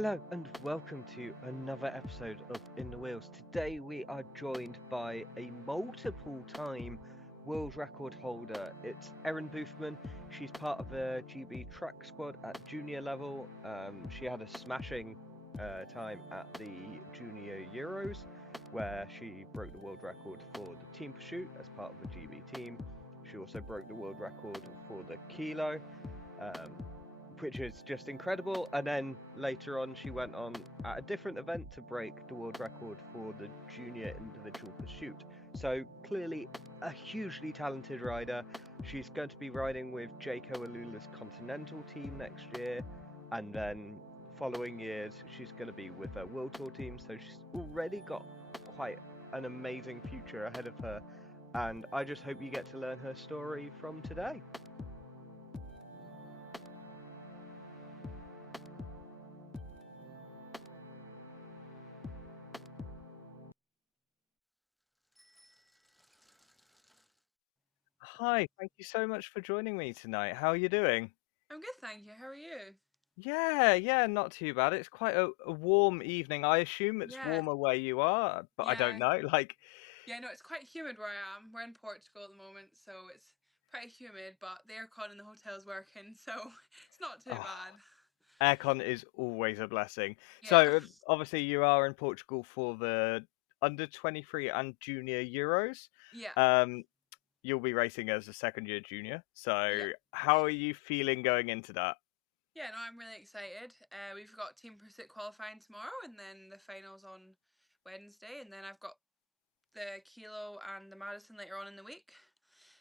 Hello and welcome to another episode of In the Wheels. Today we are joined by a multiple time world record holder. It's Erin Boothman. She's part of the GB track squad at junior level. She had a smashing time at the Junior Euros where she broke the world record for the team pursuit as part of the GB team. She also broke the world record for the kilo. Um, which is just incredible. And then later on, she went on at a different event to break the world record for the junior individual pursuit. So clearly a hugely talented rider. She's going to be riding with Jayco Alula's Continental team next year, and then following years she's going to be with a World Tour team. So she's already got quite an amazing future ahead of her. And I just hope you get to learn her story from today. Hi, thank you so much for joining me tonight. How are you doing? I'm good, thank you. How are you? Yeah, not too bad. It's quite a warm evening. I assume it's Yeah, warmer where you are, but I don't yeah, know. Like, yeah. No, it's quite humid where I am. We're in Portugal at the moment, so it's pretty humid. But the aircon in the hotel's working, so it's not too oh, bad. aircon is always a blessing. Yeah, So, obviously, you are in Portugal for the under 23 and junior Euros. yeah, Um, you'll be racing as a second year junior. So, yeah, how are you feeling going into that? yeah. No, I'm really excited. We've got team pursuit qualifying tomorrow, and then the finals on Wednesday, and then I've got the kilo and the Madison later on in the week.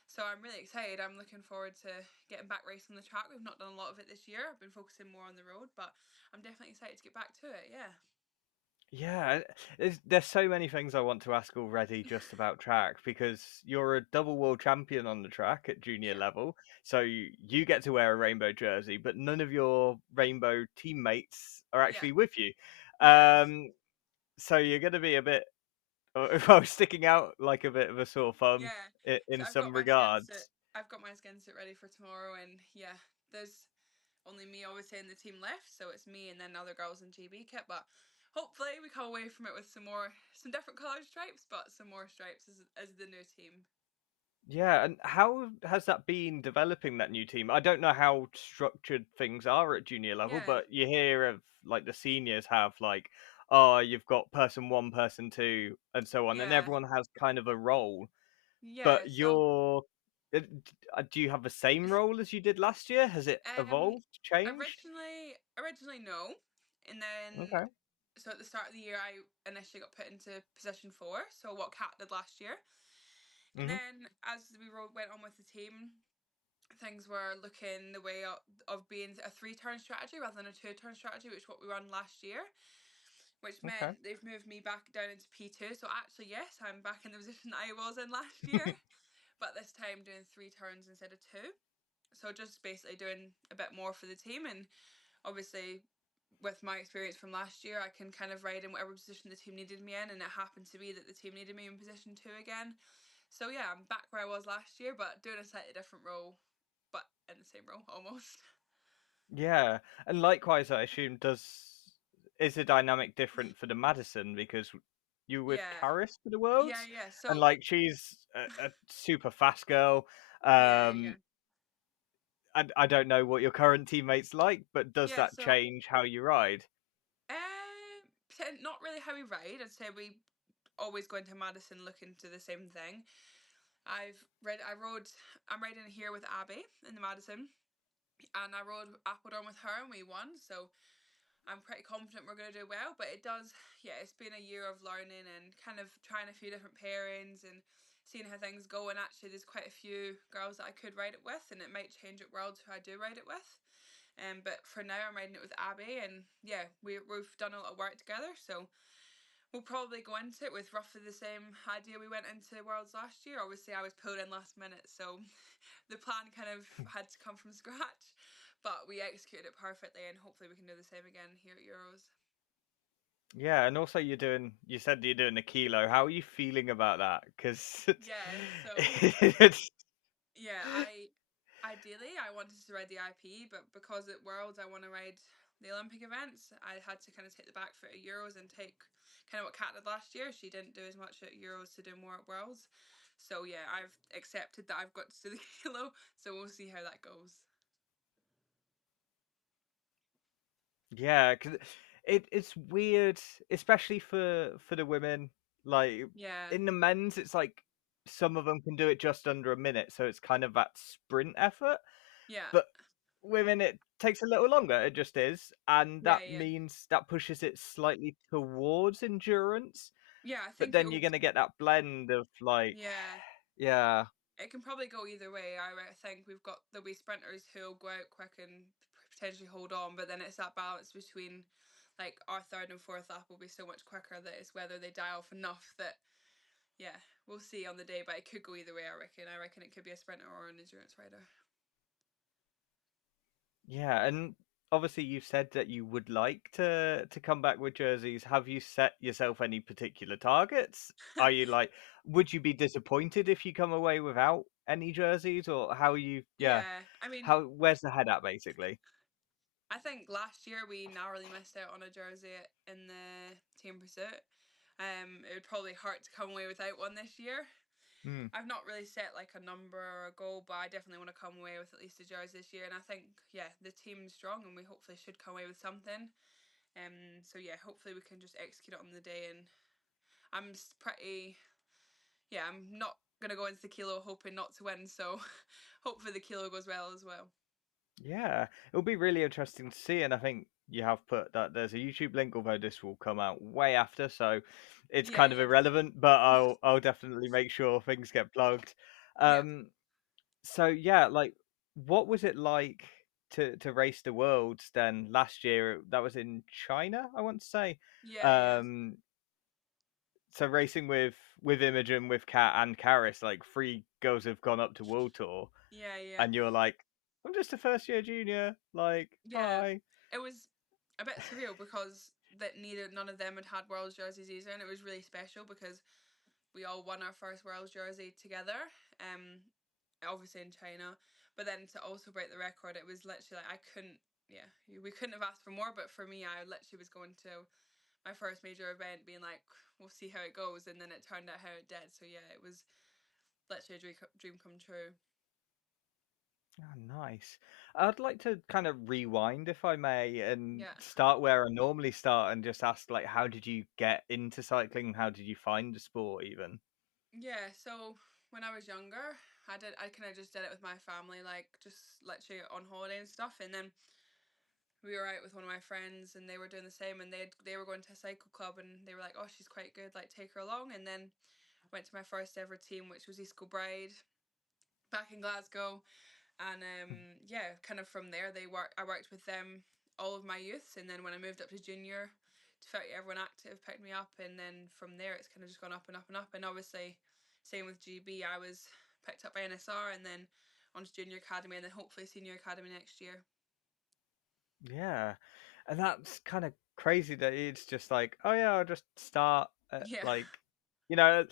So I'm really excited. I'm looking forward to getting back racing the track. We've not done a lot of it this year. I've been focusing more on the road, but I'm definitely excited to get back to it. Yeah. Yeah, there's so many things I want to ask already just about track because you're a double world champion on the track at junior Yeah. level. So you get to wear a rainbow jersey, but none of your rainbow teammates are Yeah. actually with you. Yeah. Um, so you're going to be a bit, well, sticking out like a bit of a sore thumb Yeah. So in I've got some my skin regards. suit. I've got my skin suit ready for tomorrow, and yeah, there's only me obviously in the team left, so it's me and then other girls in GB kit. But hopefully we come away from it with some different coloured stripes, but some more stripes as the new team. Yeah, and how has that been developing that new team? I don't know how structured things are at junior level, Yeah. but you hear of like the seniors have like, oh, you've got person one, person two, and so on, and Yeah. everyone has kind of a role. Yeah. But So do you have the same role as you did last year? Has it um, evolved, changed? originally no, and then Okay. so at the start of the year I initially got put into position four. So what Kat did last year. And Hmm. then as we went on with the team, things were looking the way of being a three-turn strategy rather than a two-turn strategy, which is what we run last year. Which Okay. meant they've moved me back down into P2. So actually, yes, I'm back in the position that I was in last year, but this time doing three turns instead of two. So just basically doing a bit more for the team, and obviously with my experience from last year, I can kind of ride in whatever position the team needed me in, and it happened to be that the team needed me in position two again. So yeah, I'm back where I was last year, but doing a slightly different role, but in the same role almost. Yeah, and likewise, I assume is the dynamic different for the Madison because you with Yeah, Karis for the yeah, Worlds, yeah. and So like she's a super fast girl. yeah, yeah, I don't know what your current teammates like, but does yeah. that change how you ride? Not really how we ride. I'd say we always go into Madison looking to the same thing. I'm riding here with Abby in the Madison, and I rode Appledorn with her, and we won. So I'm pretty confident we're going to do well. But it does, yeah, it's been a year of learning and kind of trying a few different pairings and seeing how things go. And actually, there's quite a few girls that I could ride it with, and it might change at Worlds who I do ride it with. But for now, I'm riding it with Abby, and yeah, we've done a lot of work together. So we'll probably go into it with roughly the same idea we went into Worlds last year. Obviously, I was pulled in last minute, so the plan kind of had to come from scratch, but we executed it perfectly, and hopefully, we can do the same again here at Euros. Yeah, and also you said you're doing a kilo. How are you feeling about that? Because Yeah, so it's yeah, I wanted to ride the IP, but because at Worlds I want to ride the Olympic events. I had to kind of take the back foot at Euros and take kind of what Kat did last year. She didn't do as much at Euros to do more at Worlds. So yeah, I've accepted that I've got to do the kilo. So we'll see how that goes. Yeah, because it's weird, especially for the women. Like Yeah, in the men's, it's like some of them can do it just under a minute, so it's kind of that sprint effort. yeah, But women, it takes a little longer. It just is, and yeah, that yeah, means that pushes it slightly towards endurance. yeah. I But think then it'll. you're gonna get that blend of like, Yeah, yeah, it can probably go either way. Think we've got there'll be sprinters who'll go out quick and potentially hold on, but then it's that balance between like our third and fourth lap will be so much quicker that it's whether they die off enough that yeah, we'll see on the day, but it could go either way. I reckon. I reckon it could be a sprinter or an endurance rider. yeah, and obviously you've said that you would like to come back with jerseys. Have you set yourself any particular targets? Are you like, would you be disappointed if you come away without any jerseys, or how are you? Yeah, Yeah, I mean, how where's the head at basically? I think last year we narrowly missed out on a jersey in the team pursuit. It would probably hurt to come away without one this year. Hmm. I've not really set like a number or a goal, but I definitely want to come away with at least a jersey this year. And I think, yeah, the team's strong, and we hopefully should come away with something. So yeah, hopefully we can just execute it on the day. And I'm pretty, yeah, I'm not gonna go into the kilo hoping not to win. So hopefully the kilo goes well as well. Yeah, it'll be really interesting to see, and I think you have put that there's a YouTube link, although this will come out way after, so it's Yeah, kind of yeah, irrelevant. But I'll definitely make sure things get plugged. yeah, Um, so yeah, like, what was it like to race the worlds then last year? That was in China, I want to say. yeah, yeah, Um, so racing with Imogen, with Kat and Karis, like three girls have gone up to World Tour, yeah, yeah. and you're like, I'm just a first year junior, like, Yeah, hi. it was a bit surreal because none of them had had World's jerseys either, and it was really special because we all won our first World's jersey together. Um, Obviously in China, but then to also break the record, it was literally like I couldn't. Yeah, we couldn't have asked for more. But for me, I literally was going to my first major event, being like, "We'll see how it goes," and then it turned out how it did. So yeah, it was literally a dream come true. Oh, nice. I'd like to kind of rewind, if I may, and Yeah. start where I normally start and just ask, like, how did you get into cycling? How did you find the sport, even? Yeah, so when I was younger, I kind of just did it with my family, like just literally on holiday and stuff. And then we were out with one of my friends, and they were doing the same, and they were going to a cycle club, and they were like, "Oh, she's quite good, like take her along." And then went to my first ever team, which was East Kilbride, back in Glasgow. And yeah, kind of from there, I worked with them all of my youth, and then when I moved up to junior, to 30 everyone active picked me up, and then from there it's kind of just gone up and up and up. And obviously, same with GB, I was picked up by NSR, and then onto junior academy, and then hopefully senior academy next year. Yeah. And that's kind of crazy that it's just like, oh yeah, I'll just start at, Yeah, like, you know,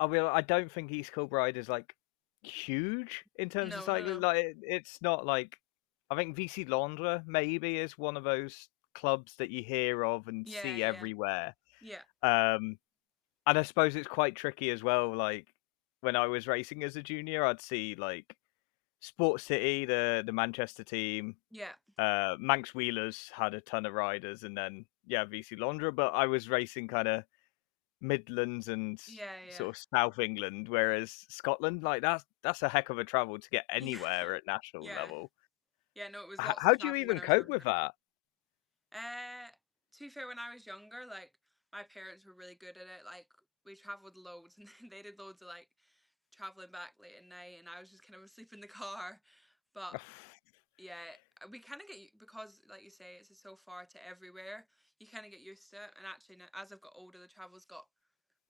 I don't think East Kilbride is like huge in terms of no, no, cycling. no, Like, it's not like, I think VC Londra maybe is one of those clubs that you hear of and yeah, see yeah, everywhere. yeah, Um, and I suppose it's quite tricky as well. Like when I was racing as a junior, I'd see like Sport City, the Manchester team. yeah, Manx Wheelers had a ton of riders, and then yeah, VC Londra. But I was racing kind of Midlands and yeah, yeah, sort of South England, whereas Scotland, like that's a heck of a travel to get yeah, anywhere at national yeah, level. yeah. No, it was lots How of do you travel when even I was cope with younger. that? Uh, to be fair, when I was younger, like my parents were really good at it. Like we traveled loads, and they did loads of like traveling back late at night, and I was just kind of asleep in the car. But yeah, we kind of because, like you say, it's so far to everywhere. You kind of get used to it, and actually, now, as I've got older, the travel's got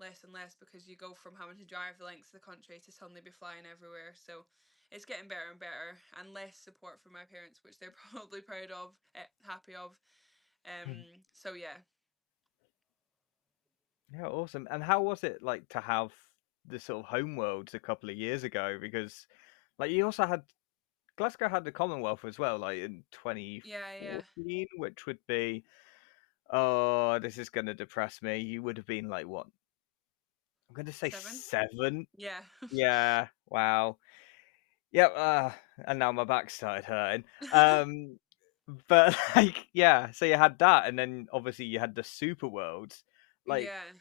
less and less because you go from having to drive the lengths of the country to suddenly be flying everywhere. So it's getting better and better, and less support from my parents, which they're probably proud of, happy of. So yeah, Yeah, awesome. And how was it like to have the sort of home worlds a couple of years ago? Because like you also had Glasgow had the Commonwealth as well, like in Yeah, yeah. 2014, which would be, oh, this is going to depress me. You would have been like what? I'm going to say 7? 7. Yeah. Yeah, wow. Yep, and now my back started hurting. Um, but like, yeah, so you had that, and then obviously you had the Super Worlds. Like, Yeah.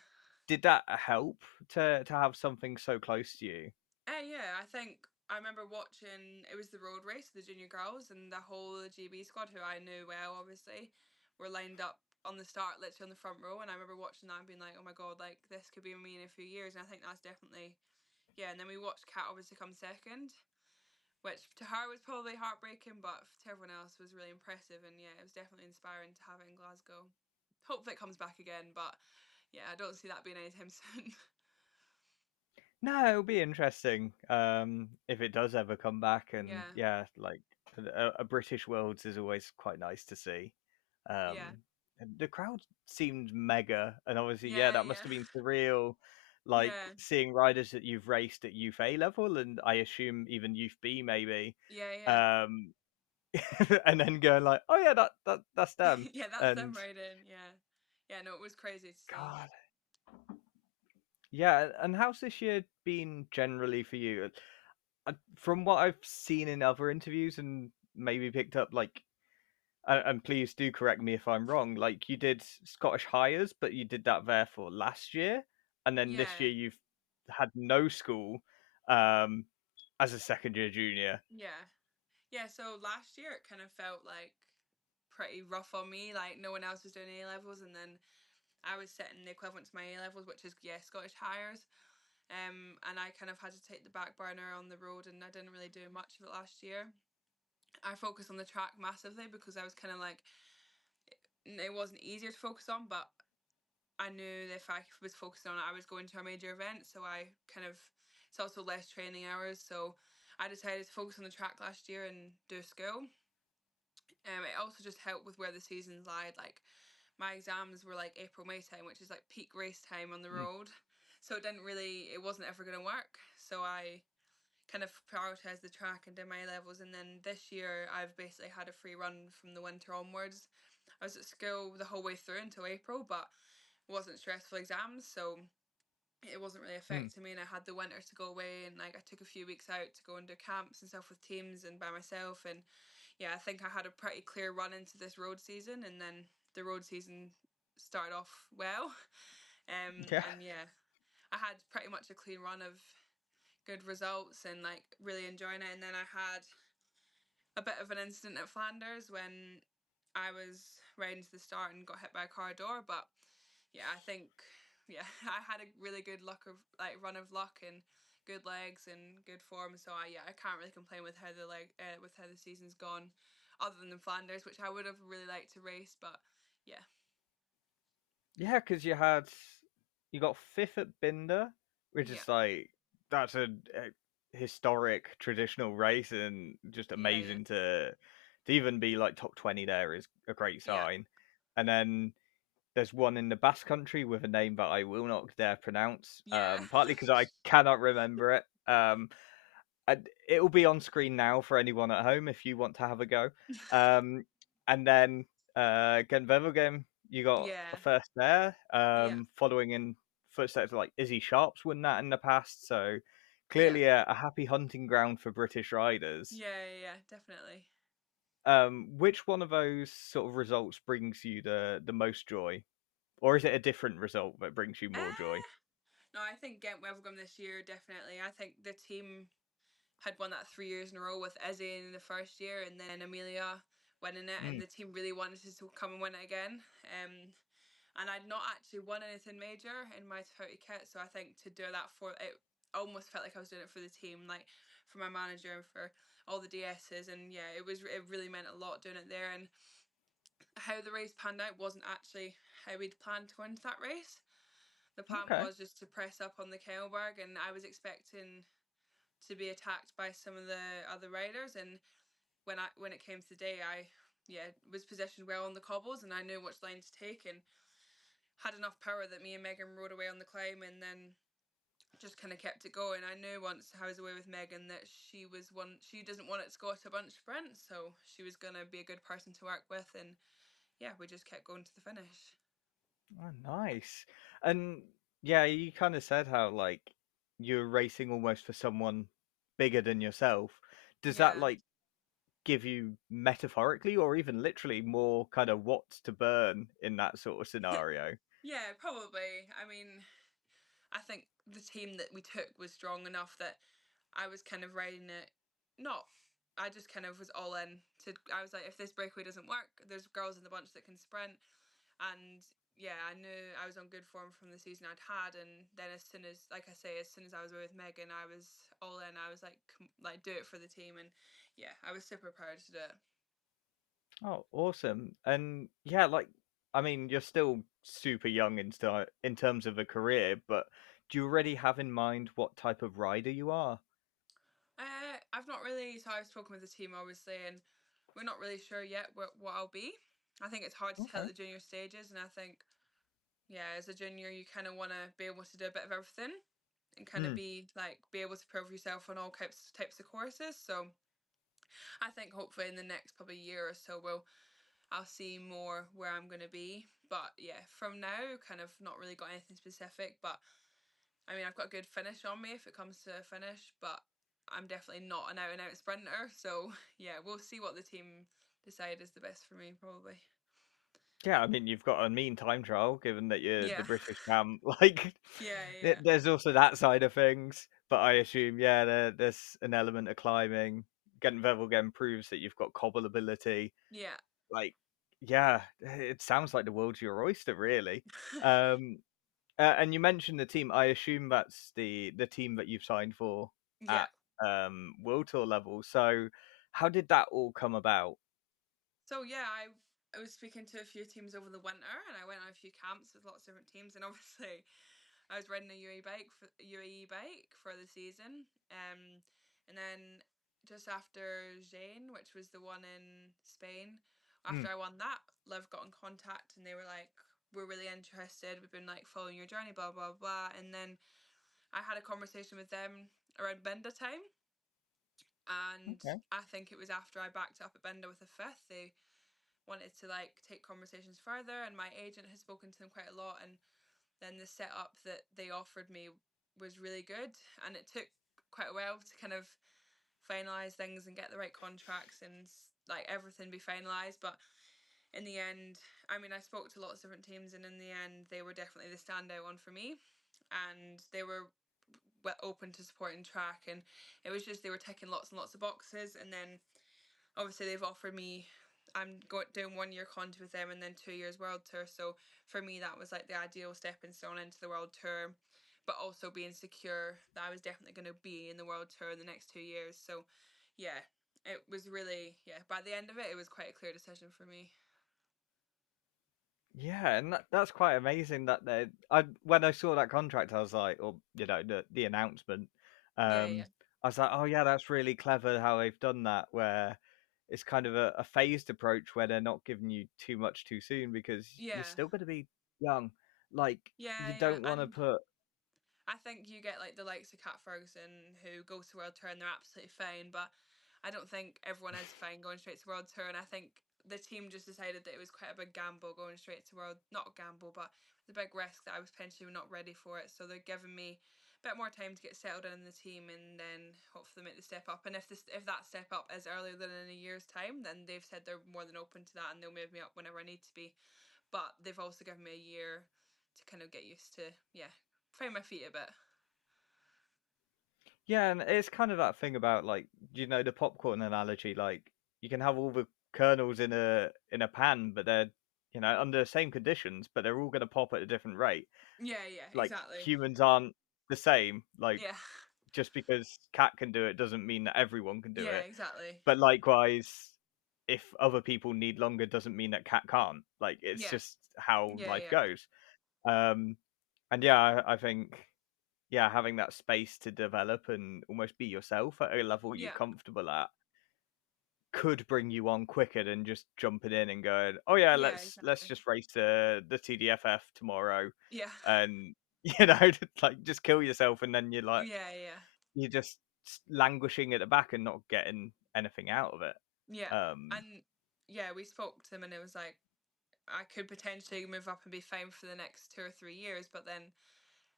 did that help to have something so close to you? Yeah, I think I remember watching, it was the road race, the junior girls, and the whole GB squad, who I knew well, obviously, were lined up on the start, literally on the front row. And I remember watching that and being like, oh my God, like this could be me in a few years. And I think that's definitely, yeah. And then we watched Kat obviously come second, which to her was probably heartbreaking, but to everyone else was really impressive. And yeah, it was definitely inspiring to have it in Glasgow. Hopefully it comes back again, but yeah, I don't see that being anytime soon. No, it'll be interesting if it does ever come back, and Yeah, yeah, like a British Worlds is always quite nice to see. yeah, And the crowd seemed mega, and obviously, yeah, yeah, that must yeah, have been surreal. Like yeah, seeing riders that you've raced at youth A level, and I assume even youth B maybe, yeah, yeah. um, and then going like, oh yeah, that's them, Yeah, that's them and right in. Yeah, yeah. No, it was crazy to see. God, yeah. And how's this year been generally for you? From what I've seen in other interviews and maybe picked up, like, and please do correct me if I'm wrong, like you did Scottish Highers, but you did that there for last year, and then this Yeah, year you've had no school um, as a second year junior. yeah, yeah. So last year it kind of felt like pretty rough on me. Like no one else was doing A levels, and then I was setting the equivalent to my A levels, which is yeah Scottish Highers. And I kind of had to take the back burner on the road, and I didn't really do much of it last year. I focused on the track massively because I was kind of like it wasn't easier to focus on, but I knew that if I was focusing on it, I was going to a major event. So I kind of, it's also less training hours. So I decided to focus on the track last year and do school. It also just helped with where the seasons lied. Like my exams were like April, May time, which is like peak race time on the Mm. road. So it wasn't ever going to work. So I kind of prioritized the track and did my A levels. And then this year, I've basically had a free run from the winter onwards. I was at school the whole way through until April, but wasn't stressful exams, so it wasn't really Mm. affecting me. And I had the winter to go away, and like I took a few weeks out to go and do camps and stuff with teams and by myself. And yeah, I think I had a pretty clear run into this road season, and then the road season started off well. Yeah. And yeah, I had pretty much a clean run of good results and like really enjoying it. And then I had a bit of an incident at Flanders when I was riding to the start and got hit by a car door. But yeah, I think yeah, I had a really good run of luck and good legs and good form. So I can't really complain with how the season's gone, other than Flanders, which I would have really liked to race. But yeah, Yeah, because you got fifth at Binder, which yeah, is like that's a historic traditional race and just yeah, yeah, amazing to even be like top 20 there is a great yeah, sign. And then there's one in the Basque Country with a name that I will not dare pronounce, yeah, partly because I cannot remember it. And it'll be on screen now for anyone at home if you want to have a go. Um, and then Gent Wevelgem, you got a yeah, first there, yeah, following in footsteps like Izzy Sharp's won that in the past. So yeah, clearly a happy hunting ground for British riders. yeah, definitely. Which one of those sort of results brings you the most joy? Or is it a different result that brings you more joy? Uh, no, I think Gent Wevelgem this year definitely. I think the team had won that 3 years in a row with Izzy in the first year, and then Amelia winning it, and Mm, the team really wanted to come and win it again. And I'd not actually won anything major in my 30 kit, so I think to do that for it almost felt like I was doing it for the team, like for my manager and for all the DSs, and yeah, it really meant a lot doing it there. And how the race panned out wasn't actually how we'd planned to win that race. The plan okay. was just to press up on the Kenelberg, and I was expecting to be attacked by some of the other riders. And when it came to the day, I was positioned well on the cobbles, and I knew which line to take, and had enough power that me and Megan rode away on the climb, and then just kind of kept it going. I knew once I was away with Megan that she doesn't want it to go to a bunch sprint, so she was gonna be a good person to work with, and yeah, we just kept going to the finish. Oh, nice. And yeah, you kind of said how like you're racing almost for someone bigger than yourself. Does that Yeah. like give you metaphorically or even literally more kind of watts to burn in that sort of scenario? Yeah, probably. I mean, I think the team that we took was strong enough that I was kind of riding it. Not, I just kind of was all in. I was like, if this breakaway doesn't work, there's girls in the bunch that can sprint, and yeah, I knew I was on good form from the season I'd had, and then as soon as, like I say, as soon as I was with Megan, I was all in. I was like, like do it for the team, and yeah, I was super proud to do it. Oh, awesome. And yeah, like I mean, you're still super young in terms of a career, but do you already have in mind what type of rider you are? I've not really. So I've spoken with the team, obviously, and we're not really sure yet what I'll be. I think it's hard to tell Okay. at the junior stages, and I think yeah, as a junior, you kind of want to be able to do a bit of everything and kind of Mm. be able to prove yourself on all types of courses. So I think hopefully in the next probably year or so, I'll see more where I'm going to be. But yeah, from now, kind of not really got anything specific. But I mean, I've got a good finish on me if it comes to a finish, but I'm definitely not an out and out sprinter. So yeah, we'll see what the team decide is the best for me, probably. Yeah, I mean, you've got a mean time trial, given that you're the Yeah, British champ. Like, yeah, yeah, there's also that side of things. But I assume, yeah, there's an element of climbing. Getting Vevel again proves that you've got cobble ability. yeah, Like, yeah, it sounds like the world's your oyster, really. Um, and you mentioned the team. I assume that's the team that you've signed for yeah. at World Tour level. So, how did that all come about? So yeah, I was speaking to a few teams over the winter, and I went on a few camps with lots of different teams, and obviously I was riding a UAE bike for the season. And then just after Jane, which was the one in Spain, Mm, after I won that, Liv got in contact and they were like, "We're really interested. We've been like following your journey, blah blah blah." And then I had a conversation with them around Benda time, and okay. I think it was after I backed up at Benda with a fifth. They wanted to like take conversations further, and my agent has spoken to them quite a lot, and then the setup that they offered me was really good, and it took quite a while to kind of finalize things and get the right contracts and like everything be finalized. But in the end, I mean, I spoke to lots of different teams, and in the end, they were definitely the standout one for me, and they were open to supporting track, and it was just they were ticking lots and lots of boxes. And then obviously they've offered me, I'm going doing 1 year contract with them and then 2 years world tour. So for me that was like the ideal stepping stone into the world tour, but also being secure that I was definitely going to be in the world tour in the next 2 years. So yeah, it was really, yeah, by the end of it, it was quite a clear decision for me. Yeah, and that's quite amazing that they. I when I saw that contract, I was like, or the announcement, Yeah, yeah, um, I was like, oh yeah, that's really clever how they've done that. Where it's kind of a phased approach where they're not giving you too much too soon because you're yeah, still going to be young. Like yeah, you yeah. don't want to And put. I think you get like the likes of Kat Ferguson who go to World Tour and they're absolutely fine, but I don't think everyone is fine going straight to World Tour. And I think the team just decided that it was quite a big gamble going straight to World, not a gamble, but the big risk that I was potentially not ready for it. So they're giving me a bit more time to get settled in the team and then hopefully make the step up. And if that step up is earlier than in a year's time, then they've said they're more than open to that and they'll move me up whenever I need to be. But they've also given me a year to kind of get used to, yeah, find my feet a bit. Yeah, and it's kind of that thing about like the popcorn analogy. Like you can have all the kernels in a pan, but they're under the same conditions, but they're all going to pop at a different rate. Yeah, yeah, Like exactly. humans aren't the same. Like Yeah, just because cat can do it doesn't mean that everyone can do yeah, it. exactly. But likewise, if other people need longer doesn't mean that cat can't. Like it's Yeah, just how yeah, life yeah, goes. Um and yeah, I think yeah, having that space to develop and almost be yourself at a level you're yeah, comfortable at could bring you on quicker than just jumping in and going, "Oh yeah, yeah, let's exactly. just race the TDFF tomorrow," Yeah, and like just kill yourself, and then Yeah, yeah. you're just languishing at the back and not getting anything out of it. Yeah. Um, And yeah, we spoke to him and it was like I could potentially move up and be fine for the next 2 or 3 years, but then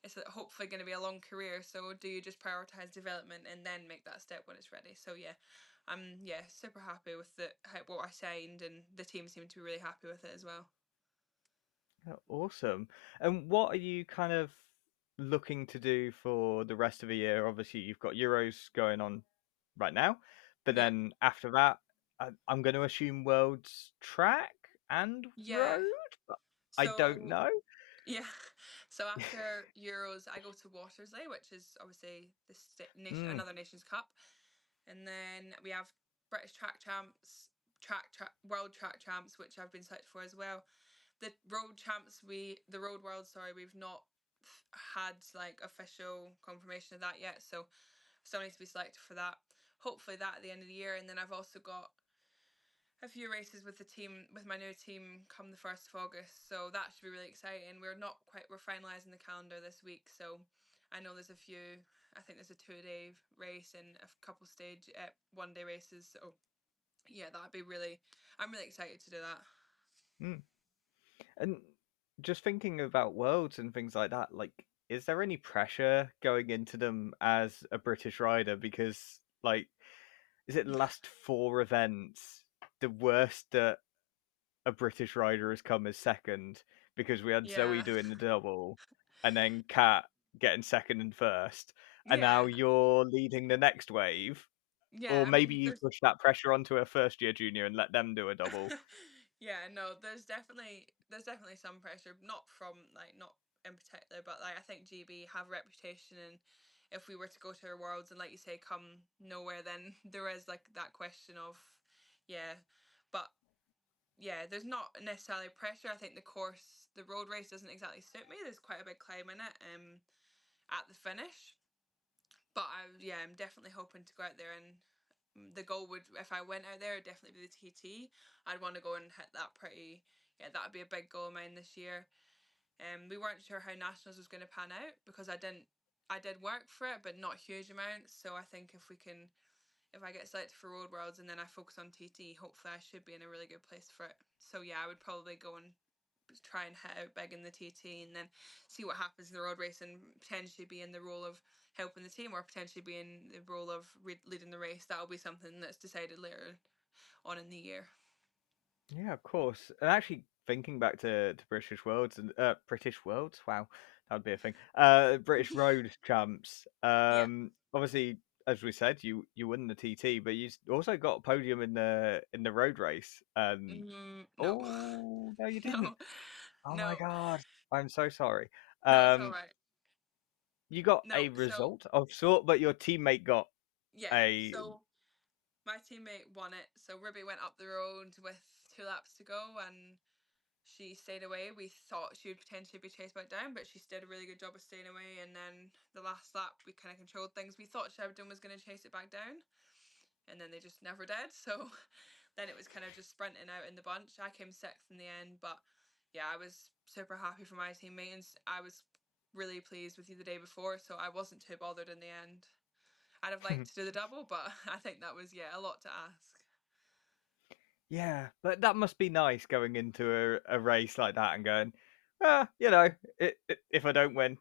it's hopefully going to be a long career. So do you just prioritize development and then make that step when it's ready? So yeah, I'm super happy with what I signed, and the team seemed to be really happy with it as well. Awesome. And what are you kind of looking to do for the rest of the year? Obviously, you've got Euros going on right now, but Yep. then after that, I'm going to assume Worlds track and Yeah. road, but I don't So know. yeah. So after Euros, I go to Watersley, which is obviously the nation, Mm, another Nations Cup, and then we have British track champs, world track champs, which I've been selected for as well. The road champs, the road world, sorry, we've not had like official confirmation of that yet, so still need to be selected for that. Hopefully that at the end of the year, and then I've also got a few races with the team, with my new team, come the 1st of August. So that should be really exciting. We're finalising the calendar this week, so I know there's a few. I think there's a 2-day race and a couple stage 1-day races. So yeah, that'd be really. I'm really excited to do that. mm. And just thinking about Worlds and things like that, like, is there any pressure going into them as a British rider? Because, like, is it the last four events the worst that a British rider has come as second? Because we had Zoe Yeah, doing the double, and then Kat getting second and first, and now yeah, you're leading the next wave. yeah. Or I maybe mean, you push that pressure onto a first year junior and let them do a double. yeah, no, there's definitely some pressure, not in particular, but like I think GB have a reputation, and if we were to go to our worlds and like you say come nowhere, then there is like that question of, yeah, but yeah, there's not necessarily pressure. I think the road race doesn't exactly suit me. There's quite a big climb in it, at the finish, but I'm definitely hoping to go out there, and the goal would, if I went out there, would definitely be the TT. I'd want to go and hit that pretty. Yeah, that would be a big goal of mine this year. We weren't sure how nationals was going to pan out because I did work for it, but not huge amounts. So I think if I get selected for Road Worlds and then I focus on TT, hopefully I should be in a really good place for it. So yeah, I would probably go and try and hit out big in the TT, and then see what happens in the road race, and potentially be in the role of helping the team, or potentially be in the role of leading the race. That'll be something that's decided later on in the year. Yeah, of course. And actually, thinking back to British Worlds and British Worlds, wow, that would be a thing. British Road Champs. Yeah. Obviously, as we said, you won the TT, but also got a podium in the road race. No. Oh no, you didn't. No. Oh my No. God, I'm so sorry. No, it's all Um, right. you got a No. So result of sort, but your teammate got yeah. a. So my teammate won it. So Ruby went up the road with 2 laps to go, and she stayed away. We thought she would potentially be chased back down, but she did a really good job of staying away. And then the last lap, we kind of controlled things. We thought Shevdon was going to chase it back down, and then they just never did. So then it was kind of just sprinting out in the bunch. I came sixth in the end, but yeah, I was super happy for my teammate, and I was really pleased with you the day before, so I wasn't too bothered in the end. I'd have liked to do the double, but I think that was a lot to ask. Yeah, but that must be nice going into a race like that and going, if I don't win,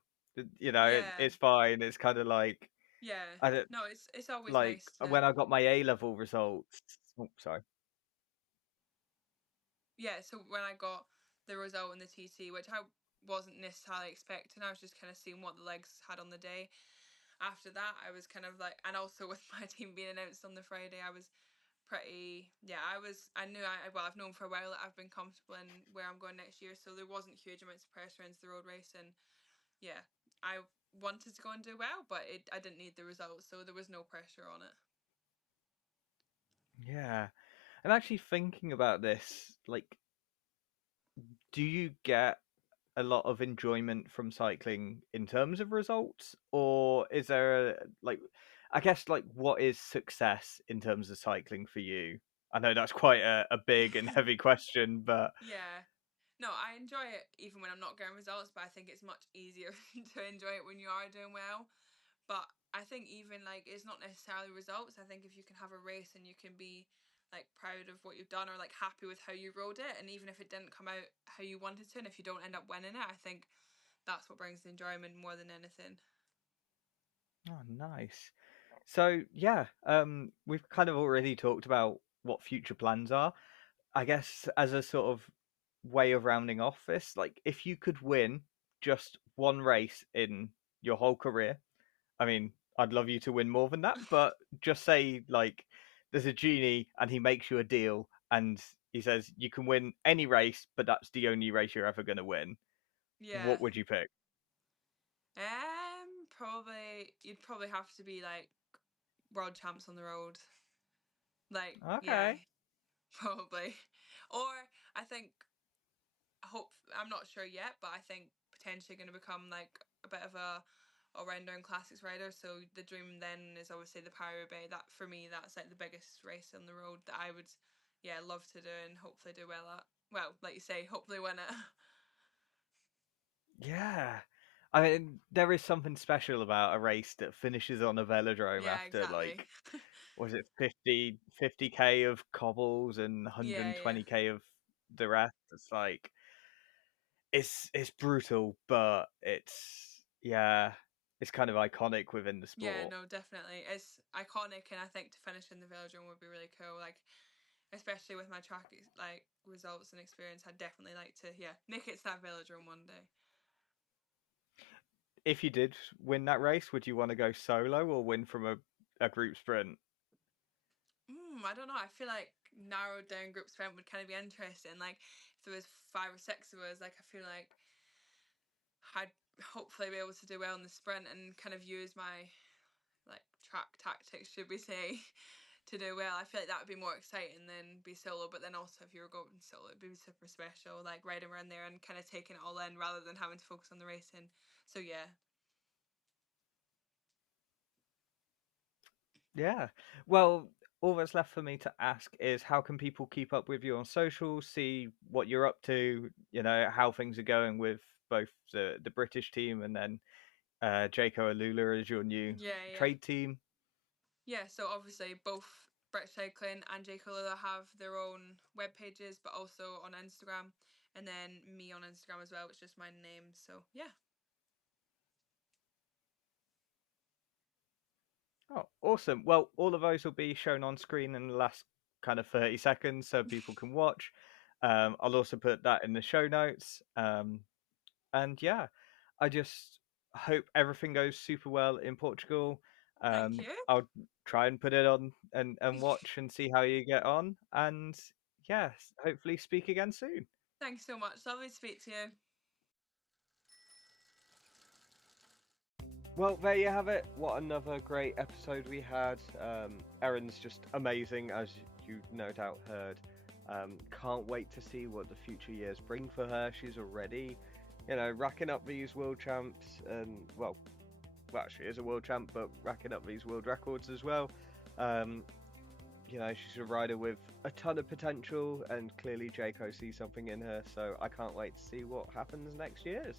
Yeah, it's fine. It's kind of like yeah. I don't No, it's always like nice to when I got my A level results. Oh, sorry. so when I got the result in the TT, which I wasn't necessarily expecting, I was just kind of seeing what the legs had on the day. After that, I was kind of like, and also with my team being announced on the Friday, I was pretty, I knew well, I've known for a while that I've been comfortable in where I'm going next year, so there wasn't huge amounts of pressure into the road race, and yeah, I wanted to go and do well, but I didn't need the results, so there was no pressure on it. Yeah, I'm actually thinking about this. Like, do you get a lot of enjoyment from cycling in terms of results, or is there I guess like what is success in terms of cycling for you? I know that's quite a big and heavy question, but Yeah. No, I enjoy it even when I'm not getting results, but I think it's much easier to enjoy it when you are doing well. But I think even like it's not necessarily results. I think if you can have a race and you can be like proud of what you've done or like happy with how you rode it, and even if it didn't come out how you wanted to, and if you don't end up winning it, I think that's what brings the enjoyment more than anything. Oh, nice. So yeah, we've kind of already talked about what future plans are. I guess as a sort of way of rounding off this, like if you could win just one race in your whole career, I mean, I'd love you to win more than that, but just say like there's a genie and he makes you a deal and he says you can win any race, but that's the only race you're ever going to win. Yeah. What would you pick? Probably you'd probably have to be like world champs on the road. Like, yeah, Okay. probably. Or I think hope I'm not sure yet, but I think potentially going to become like a bit of a all-rounder and classics rider. So the dream then is obviously the Pirate Bay. That for me, that's like the biggest race on the road that I would, yeah, love to do and hopefully do well at. Well, like you say, hopefully win it. Yeah. I mean, there is something special about a race that finishes on a velodrome Yeah, after exactly. like, was it 50k of cobbles and Yeah, yeah. 120k of the rest? It's like it's brutal, but yeah, it's kind of iconic within the Yeah, sport. no, definitely. It's iconic, and I think to finish in the Velodrome would be really cool. Like, especially with my like results and experience, I'd definitely like to, yeah, make it to that Velodrome one day. If you did win that race, would you want to go solo or win from a group sprint? I don't know. I feel like narrowed down group sprint would kind of be interesting. Like, if there was 5 or 6 of us, like I feel like I'd hopefully be able to do well in the sprint and kind of use my like track tactics, should we say, to do well. I feel like that would be more exciting than be solo. But then also, if you were going solo, it'd be super special, like riding around there and kind of taking it all in rather than having to focus on the racing. So yeah, Yeah. Well, all that's left for me to ask is how can people keep up with you on social, see what you're up to, how things are going with both the British team and then Jaco Alula as your new yeah, yeah, trade team. yeah. So obviously, both British Cycling and Jake Lula have their own web pages, but also on Instagram, and then me on Instagram as well. It's just my name. So yeah, Oh, awesome. Well, all of those will be shown on screen in the last kind of 30 seconds so people can watch. I'll also put that in the show notes. And yeah, I just hope everything goes super well in Portugal. thank you. I'll try and put it on and watch and see how you get on. And yes, hopefully speak again soon. Thanks so much. Lovely to speak to you. Well, there you have it. What another great episode we had. Erin's just amazing, as you no doubt heard. Can't wait to see what the future years bring for her. She's already, racking up these world champs, and well, she is a world champ, but racking up these world records as well. Um, she's a rider with a ton of potential, and clearly Jayco sees something in her. So I can't wait to see what happens next year's.